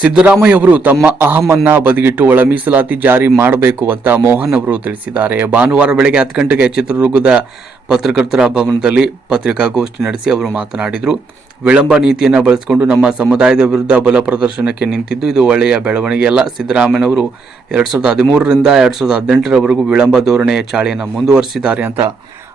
ಸಿದ್ದರಾಮಯ್ಯ ಅವರು ತಮ್ಮ ಅಹಮನ್ನ ಬದಿಗಿಟ್ಟು ಒಳ ಮೀಸಲಾತಿ ಜಾರಿ ಮಾಡಬೇಕು ಅಂತ ಮೋಹನ್ ಅವರು ತಿಳಿಸಿದ್ದಾರೆ. ಭಾನುವಾರ ಬೆಳಗ್ಗೆ ಹತ್ತು ಗಂಟೆಗೆ ಚಿತ್ರದುರ್ಗದ ಪತ್ರಕರ್ತರ ಭವನದಲ್ಲಿ ಪತ್ರಿಕಾಗೋಷ್ಠಿ ನಡೆಸಿ ಅವರು ಮಾತನಾಡಿದರು. ವಿಳಂಬ ನೀತಿಯನ್ನು ಬಳಸಿಕೊಂಡು ನಮ್ಮ ಸಮುದಾಯದ ವಿರುದ್ಧ ಬಲ ಪ್ರದರ್ಶನಕ್ಕೆ ನಿಂತಿದ್ದು, ಇದು ಒಳ್ಳೆಯ ಬೆಳವಣಿಗೆಯಲ್ಲ ಸಿದ್ದರಾಮಯ್ಯನವರು ಎರಡು ಸಾವಿರದ ಹದಿಮೂರರಿಂದ ಎರಡು ಸಾವಿರದ ಹದಿನೆಂಟರವರೆಗೂ ವಿಳಂಬ ಧೋರಣೆಯ ಚಾಳಿಯನ್ನು ಮುಂದುವರಿಸಿದ್ದಾರೆ ಅಂತ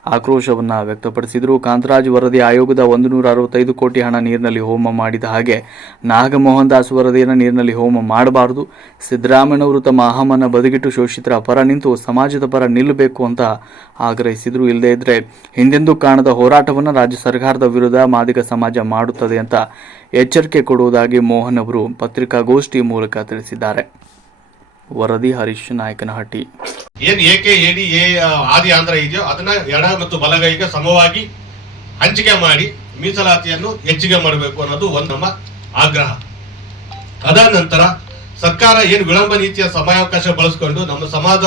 ಆಕ್ರೋಶವನ್ನ ವ್ಯಕ್ತಪಡಿಸಿದರು. ಕಾಂತರಾಜ್ ವರದಿ ಆಯೋಗದ ಒಂದು ನೂರ ಅರವತ್ತೈದು ಕೋಟಿ ಹಣ ನೀರಿನಲ್ಲಿ ಹೋಮ ಮಾಡಿದ ಹಾಗೆ ನಾಗಮೋಹನ್ ದಾಸ್ ವರದಿಯನ್ನು ನೀರಿನಲ್ಲಿ ಹೋಮ ಮಾಡಬಾರದು. ಸಿದ್ದರಾಮಯ್ಯನವರು ತಮ್ಮ ಅಹಮನ ಬದಿಗಿಟ್ಟು ಶೋಷಿತರ ಪರ ನಿಂತು ಸಮಾಜದ ಪರ ನಿಲ್ಲಬೇಕು ಅಂತ ಆಗ್ರಹಿಸಿದರು. ಇಲ್ಲದೇ ಇದ್ರೆ ಹಿಂದೆಂದೂ ಕಾಣದ ಹೋರಾಟವನ್ನು ರಾಜ್ಯ ಸರ್ಕಾರದ ವಿರುದ್ಧ ಮಾದಿಗ ಸಮಾಜ ಮಾಡುತ್ತದೆ ಅಂತ ಎಚ್ಚರಿಕೆ ಕೊಡುವುದಾಗಿ ಮೋಹನ್ ಅವರು ಪತ್ರಿಕಾಗೋಷ್ಠಿ ಮೂಲಕ ತಿಳಿಸಿದ್ದಾರೆ. ವರದಿ ಹರೀಶ್ ನಾಯಕನಹಟ್ಟಿ. ಏನ್ ಏಕೆ ಏಡಿ ಎ ಆದಿ ಆಂಧ್ರ ಇದೆಯೋ ಅದನ್ನ ಎಡ ಮತ್ತು ಬಲಗೈಗೆ ಸಮವಾಗಿ ಹಂಚಿಕೆ ಮಾಡಿ ಮೀಸಲಾತಿಯನ್ನು ಹೆಚ್ಚಿಗೆ ಮಾಡಬೇಕು ಅನ್ನೋದು ಒಂದು ನಮ್ಮ ಆಗ್ರಹ. ಅದಾದ ನಂತರ ಸರ್ಕಾರ ಏನು ವಿಳಂಬ ನೀತಿಯ ಸಮಯಾವಕಾಶ ಬಳಸಿಕೊಂಡು ನಮ್ಮ ಸಮಾಜ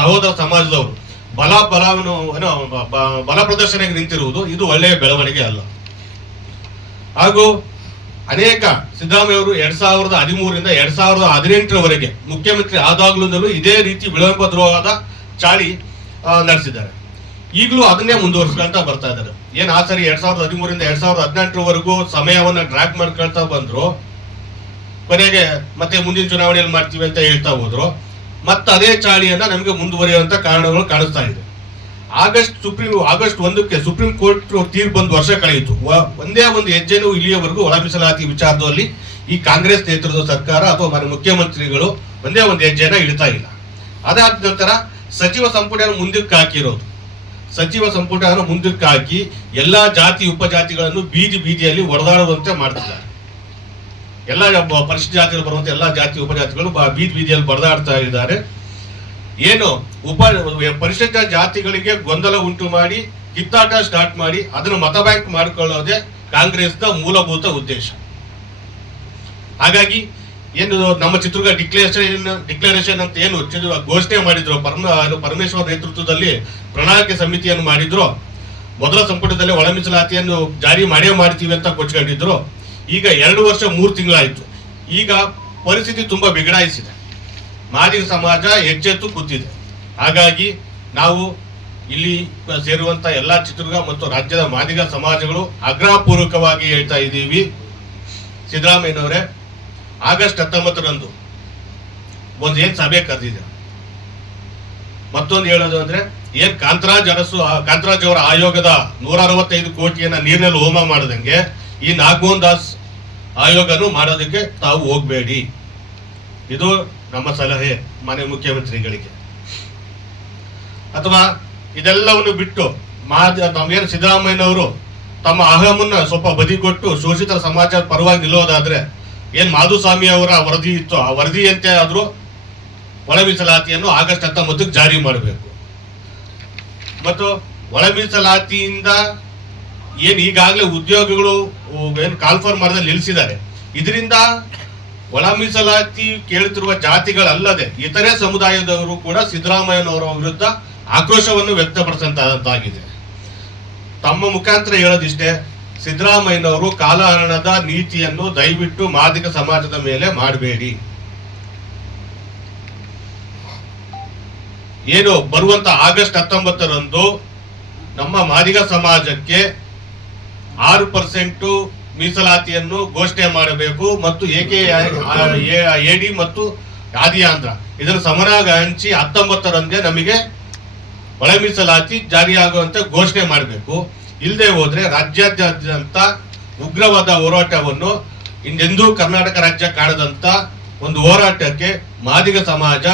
ಸಹೋದರ ಸಮಾಜದವರು ಬಲ ಬಲವನ್ನು ಬಲ ಪ್ರದರ್ಶನಕ್ಕೆ ನಿಂತಿರುವುದು ಇದು ಒಳ್ಳೆಯ ಬೆಳವಣಿಗೆ ಅಲ್ಲ. ಹಾಗೂ ಅನೇಕ ಸಿದ್ದರಾಮಯ್ಯ ಅವರು ಎರಡ್ ಸಾವಿರದ ಹದಿಮೂರರಿಂದ ಎರಡ್ ಸಾವಿರದ ಹದಿನೆಂಟರವರೆಗೆ ಮುಖ್ಯಮಂತ್ರಿ ಆದಾಗ್ಲೂ ಇದೇ ರೀತಿ ವಿಳಂಬ ದ್ರೋಹದ ಚಾಳಿ ನಡೆಸಿದ್ದಾರೆ. ಈಗಲೂ ಅದನ್ನೇ ಮುಂದುವರಿಸ್ಕೊಳ್ತಾ ಬರ್ತಾ ಇದ್ದಾರೆ. ಏನ್ ಆ ಸರಿ ಎರಡ್ ಸಾವಿರದ ಹದಿಮೂರರಿಂದ ಎರಡ್ ಸಾವಿರದ ಹದಿನೆಂಟರವರೆಗೂ ಸಮಯವನ್ನ ಟ್ರ್ಯಾಕ್ ಮಾಡ್ಕೊಳ್ತಾ ಬಂದ್ರು. ಕೊನೆಗೆ ಮತ್ತೆ ಮುಂದಿನ ಚುನಾವಣೆಯಲ್ಲಿ ಮಾಡ್ತೀವಿ ಅಂತ ಹೇಳ್ತಾ ಹೋದ್ರು. ಮತ್ತೆ ಅದೇ ಚಾಳಿಯನ್ನ ನಮಗೆ ಮುಂದುವರಿಯುವಂತ ಕಾರಣಗಳು ಕಾಣಿಸ್ತಾ ಇದೆ. ಆಗಸ್ಟ್ ಸುಪ್ರೀಂ, ಆಗಸ್ಟ್ ಒಂದಕ್ಕೆ ಸುಪ್ರೀಂ ಕೋರ್ಟ್ ತೀರ್ಪು ಬಂದು ವರ್ಷ ಕಳೆಯಿತು. ಒಂದೇ ಒಂದು ಹೆಜ್ಜೆನೂ ಇಲ್ಲಿಯವರೆಗೂ ಒಳ ಮೀಸಲಾತಿ ವಿಚಾರದಲ್ಲಿ ಈ ಕಾಂಗ್ರೆಸ್ ನೇತೃತ್ವದ ಸರ್ಕಾರ ಅಥವಾ ಮನೆ ಮುಖ್ಯಮಂತ್ರಿಗಳು ಒಂದೇ ಒಂದು ಹೆಜ್ಜೆನ ಇಡ್ತಾ ಇಲ್ಲ. ಅದಾದ ನಂತರ ಸಚಿವ ಸಂಪುಟ ಮುಂದಕ್ಕೆ ಹಾಕಿರೋದು. ಸಚಿವ ಸಂಪುಟವನ್ನು ಮುಂದಕ್ಕೆ ಹಾಕಿ ಎಲ್ಲಾ ಜಾತಿ, ಉಪಜಾತಿಗಳನ್ನು ಬೀದಿ ಬೀದಿಯಲ್ಲಿ ಹೊಡೆದಾಡುವಂತೆ ಮಾಡ್ತಿದ್ದಾರೆ. ಎಲ್ಲ ಪರಿಶಿಷ್ಟ ಜಾತಿಗಳು ಬರುವಂತ ಎಲ್ಲಾ ಜಾತಿ, ಉಪಜಾತಿಗಳು ಬೀದಿ ಬೀದಿಯಲ್ಲಿ ಬಡದಾಡ್ತಾ ಇದ್ದಾರೆ. ಏನು ಉಪ ಪರಿಶಿಷ್ಟ ಜಾತಿಗಳಿಗೆ ಗೊಂದಲ ಉಂಟು ಮಾಡಿ, ಕಿತ್ತಾಟ ಸ್ಟಾರ್ಟ್ ಮಾಡಿ, ಅದನ್ನು ಮತ ಬ್ಯಾಂಕ್ ಮಾಡಿಕೊಳ್ಳೋದೇ ಕಾಂಗ್ರೆಸ್ನ ಮೂಲಭೂತ ಉದ್ದೇಶ. ಹಾಗಾಗಿ ಏನು ನಮ್ಮ ಚಿತ್ರದುರ್ಗ ಡಿಕ್ಲೇರೇಷನ್ ಡಿಕ್ಲರೇಷನ್ ಅಂತ ಏನು ಘೋಷಣೆ ಮಾಡಿದ್ರು, ಪರಮ, ಪರಮೇಶ್ವರ ನೇತೃತ್ವದಲ್ಲಿ ಪ್ರಣಾಳಿಕೆ ಸಮಿತಿಯನ್ನು ಮಾಡಿದ್ರು. ಮೊದಲ ಸಂಪುಟದಲ್ಲಿ ಒಳ ಮೀಸಲಾತಿಯನ್ನು ಜಾರಿ ಮಾಡೇ ಮಾಡ್ತೀವಿ ಅಂತ ಕೊಚ್ಕೊಂಡಿದ್ರು ಈಗ ಎರಡು ವರ್ಷ ಮೂರು ತಿಂಗಳಾಯಿತು. ಈಗ ಪರಿಸ್ಥಿತಿ ತುಂಬಾ ಬಿಗಡಾಯಿಸಿದೆ. ಮಾದಿಗ ಸಮಾಜ ಹೆಚ್ಚೆತ್ತು ಕೂತಿದೆ. ಹಾಗಾಗಿ ನಾವು ಇಲ್ಲಿ ಸೇರುವಂತ ಎಲ್ಲಾ ಚಿತ್ರದುರ್ಗ ಮತ್ತು ರಾಜ್ಯದ ಮಾದಿಗ ಸಮಾಜಗಳು ಆಗ್ರಹಪೂರ್ವಕವಾಗಿ ಹೇಳ್ತಾ ಇದ್ದೀವಿ. ಸಿದ್ದರಾಮಯ್ಯನವರೇ, ಆಗಸ್ಟ್ ಹತ್ತೊಂಬತ್ತರಂದು ಒಂದು ಏನ್ ಸಭೆ ಕರೆದಿದೆ. ಮತ್ತೊಂದು ಹೇಳೋದು ಅಂದ್ರೆ, ಏನ್ ಕಾಂತರಾಜ್ ಅರಸು, ಕಾಂತರಾಜ್ ಅವರ ಆಯೋಗದ ನೂರ ಅರವತ್ತೈದು ಕೋಟಿಯನ್ನ ನೀರಿನಲ್ಲಿ ಹೋಮ ಮಾಡದಂಗೆ ಈ ನಾಗಮೋಹನ್ ದಾಸ್ ಆಯೋಗನು ಮಾಡೋದಕ್ಕೆ ತಾವು ಹೋಗ್ಬೇಡಿ. ಇದು ನಮ್ಮ ಸಲಹೆ ಮನೆ ಮುಖ್ಯಮಂತ್ರಿಗಳಿಗೆ. ಅಥವಾ ಇದೆಲ್ಲವನ್ನು ಬಿಟ್ಟು ಮಾದ ನಮ್ಗೇನು ಸಿದ್ದರಾಮಯ್ಯನವರು ತಮ್ಮ ಅಹಮನ್ನ ಸ್ವಲ್ಪ ಬದಿಗೊಟ್ಟು ಶೋಷಿತ ಸಮಾಜದ ಪರವಾಗಿ ನಿಲ್ಲೋದಾದ್ರೆ ಏನ್ ಮಾಧುಸ್ವಾಮಿ ಅವರ ವರದಿ ಇತ್ತು ಆ ವರದಿಯಂತೆ ಆದರೂ ಒಳ ಮೀಸಲಾತಿಯನ್ನು ಆಗಸ್ಟ್ ಹತ್ತೊಂಬತ್ತಕ್ಕೆ ಜಾರಿ ಮಾಡಬೇಕು. ಮತ್ತು ಒಳ ಮೀಸಲಾತಿಯಿಂದ ಏನು ಈಗಾಗಲೇ ಉದ್ಯೋಗಿಗಳು ಏನು ಕಾಲ್ಫರ್ ಮಾಡಿದಲ್ಲಿ ನಿಲ್ಲಿಸಿದ್ದಾರೆ. ಇದರಿಂದ ಒಳ ಮೀಸಲಾತಿ ಕೇಳುತ್ತಿರುವ ಜಾತಿಗಳಲ್ಲದೆ ಇತರೆ ಸಮುದಾಯದವರು ಕೂಡ ಸಿದ್ದರಾಮಯ್ಯನವರ ವಿರುದ್ಧ ಆಕ್ರೋಶವನ್ನು ವ್ಯಕ್ತಪಡಿಸಂತಾಗಿದೆ ತಮ್ಮ ಮುಖಾಂತರ ಹೇಳೋದಿಷ್ಟೇ, ಸಿದ್ದರಾಮಯ್ಯನವರು ಕಾಲಹರಣದ ನೀತಿಯನ್ನು ದಯವಿಟ್ಟು ಮಾದಿಗ ಸಮಾಜದ ಮೇಲೆ ಮಾಡಬೇಡಿ. ಏನು, ಬರುವಂತ ಆಗಸ್ಟ್ ಹತ್ತೊಂಬತ್ತರಂದು ನಮ್ಮ ಮಾದಿಗ ಸಮಾಜಕ್ಕೆ ಆರು ಪರ್ಸೆಂಟ್ ಮೀಸಲಾತಿಯನ್ನು ಘೋಷಣೆ ಮಾಡಬೇಕು ಮತ್ತು ಏಕೆ ಡಿ ಮತ್ತು ಆದಿಯಾಂಧ್ರ ಇದರ ಸಮನಾಗ ಹಂಚಿ ಹತ್ತೊಂಬತ್ತರಂದೇ ನಮಗೆ ಒಳ ಮೀಸಲಾತಿ ಜಾರಿಯಾಗುವಂತೆ ಘೋಷಣೆ ಮಾಡಬೇಕು. ಇಲ್ಲದೆ ಹೋದರೆ ರಾಜ್ಯಾದ್ಯಂತ ಉಗ್ರವಾದ ಹೋರಾಟವನ್ನು ಇಂದೆಂದೂ ಕರ್ನಾಟಕ ರಾಜ್ಯ ಕಾಣದಂಥ ಒಂದು ಹೋರಾಟಕ್ಕೆ ಮಾದಿಗ ಸಮಾಜ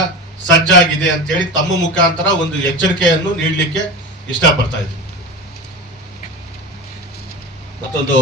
ಸಜ್ಜಾಗಿದೆ ಅಂತೇಳಿ ತಮ್ಮ ಮುಖಾಂತರ ಒಂದು ಎಚ್ಚರಿಕೆಯನ್ನು ನೀಡಲಿಕ್ಕೆ ಇಷ್ಟಪಡ್ತಾ ಇದ್ದೀನಿ. ಮತ್ತೊಂದು